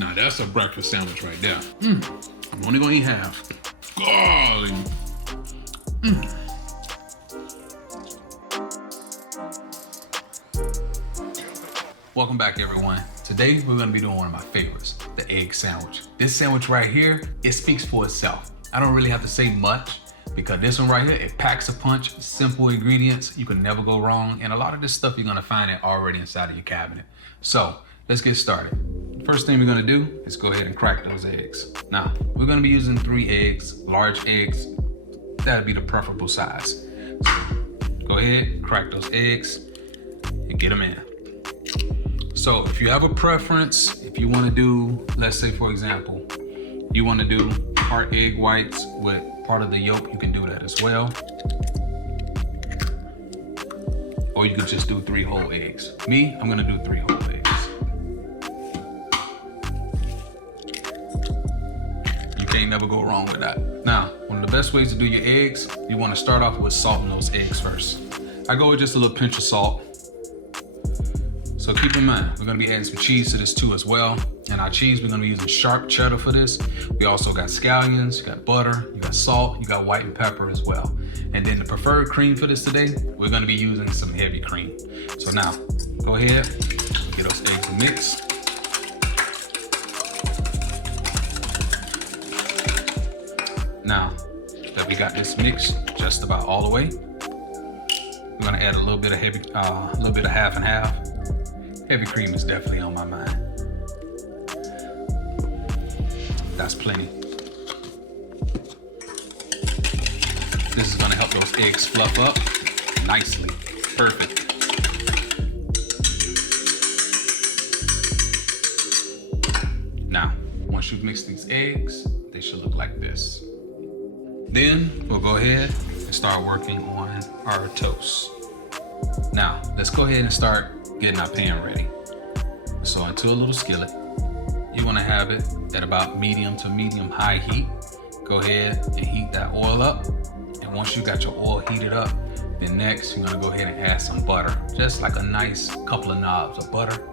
Now that's a breakfast sandwich right there. I'm only gonna eat half. Golly. Welcome back, everyone. Today we're gonna be doing one of my favorites, the egg sandwich. This sandwich right here, it speaks for itself. I don't really have to say much because this one right here, it packs a punch, simple ingredients, you can never go wrong, and a lot of this stuff you're gonna find it already inside of your cabinet. So let's get started. First thing we're gonna do is go ahead and crack those eggs. Now, we're gonna be using 3 eggs, large eggs. That'd be the preferable size. So go ahead, crack those eggs, and get them in. So if you have a preference, if you wanna do, let's say for example, you wanna do part egg whites with part of the yolk, you can do that as well. Or you could just do 3 whole eggs. Me, I'm gonna do 3 whole eggs. Can't never go wrong with that. Now, one of the best ways to do your eggs, you want to start off with salting those eggs first. I go with just a little pinch of salt. So keep in mind, we're going to be adding some cheese to this too as well. And our cheese, we're going to be using sharp cheddar for this. We also got scallions, you got butter, you got salt, you got white and pepper as well. And then the preferred cream for this today, we're going to be using some heavy cream. So now, go ahead, get those eggs mixed. Now that we got this mixed just about all the way, we're gonna add a little bit of half and half. Heavy cream is definitely on my mind. That's plenty. This is gonna help those eggs fluff up nicely. Perfect. Now, once you've mixed these eggs, they should look like this. Then we'll go ahead and start working on our toast. Now, let's go ahead and start getting our pan ready. So into a little skillet, you wanna have it at about medium to medium high heat. Go ahead and heat that oil up. And once you got your oil heated up, then next you're gonna go ahead and add some butter. Just like a nice couple of knobs of butter.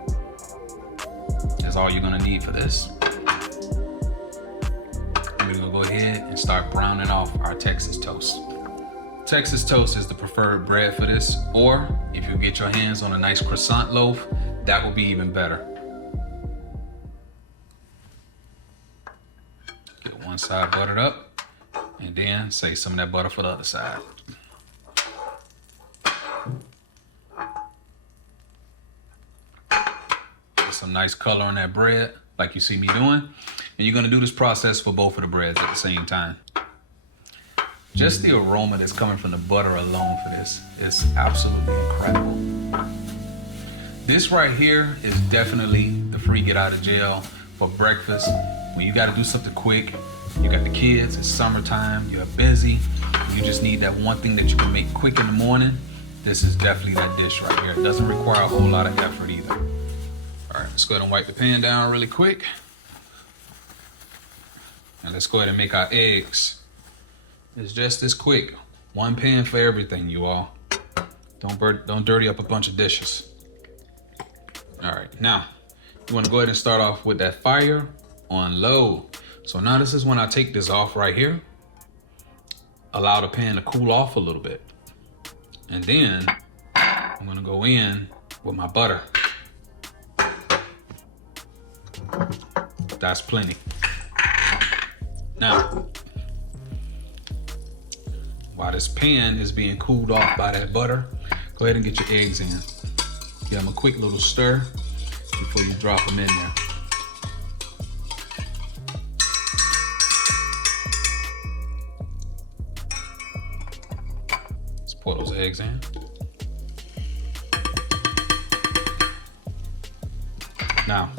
That's all you're gonna need for this. We're gonna go ahead and start browning off our Texas toast. Texas toast is the preferred bread for this, or if you get your hands on a nice croissant loaf, that will be even better. Get one side buttered up, and then save some of that butter for the other side. Get some nice color on that bread, like you see me doing. And you're gonna do this process for both of the breads at the same time. Just the aroma that's coming from the butter alone for this is absolutely incredible. This right here is definitely the free get out of jail for breakfast. When you gotta do something quick, you got the kids, it's summertime, you're busy, you just need that one thing that you can make quick in the morning. This is definitely that dish right here. It doesn't require a whole lot of effort either. All right, let's go ahead and wipe the pan down really quick. And let's go ahead and make our eggs. It's just as quick. One pan for everything, you all. Don't dirty up a bunch of dishes. All right, now you want to go ahead and start off with that fire on low. So now this is when I take this off right here. Allow the pan to cool off a little bit. And then I'm gonna go in with my butter. That's plenty. Now, while this pan is being cooled off by that butter, go ahead and get your eggs in. Give them a quick little stir before you drop them in there. Let's pour those eggs in. Now,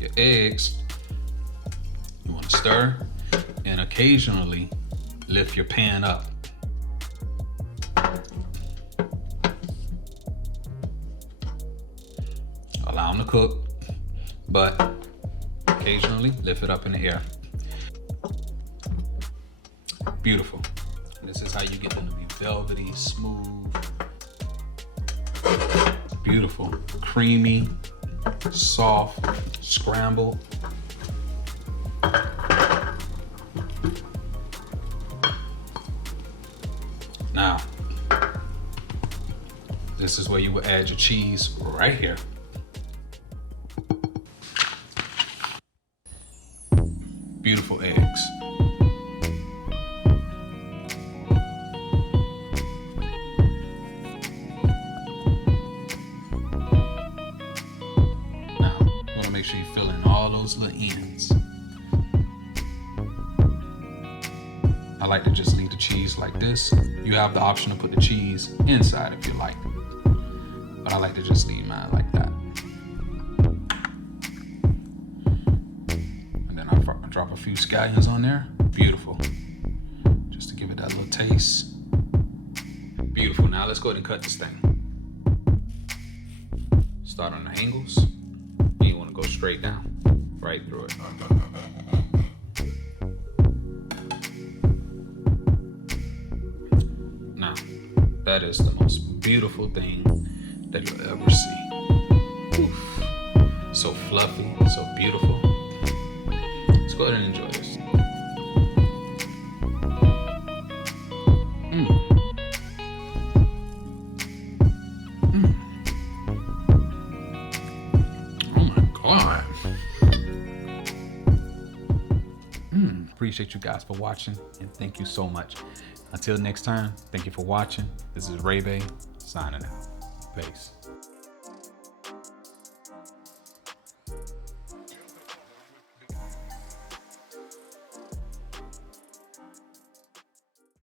your eggs, you want to stir and occasionally lift your pan up. Allow them to cook, but occasionally lift it up in the air. Beautiful. This is how you get them to be velvety, smooth, beautiful, creamy, soft, scrambled. Now, this is where you would add your cheese right here. Beautiful eggs. Now, you want to make sure you fill in all those little ends. I like to just leave the cheese like this. You have the option to put the cheese inside if you like. But I like to just leave mine like that. And then I drop a few scallions on there. Beautiful. Just to give it that little taste. Beautiful. Now let's go ahead and cut this thing. Start on the angles. And you want to go straight down. Right through it. Now, that is the most beautiful thing that you'll ever see. Oof. So fluffy, so beautiful. Let's go ahead and enjoy this. Oh my God. Appreciate you guys for watching, and thank you so much. Until next time, thank you for watching. This is ReyBae signing out. Peace.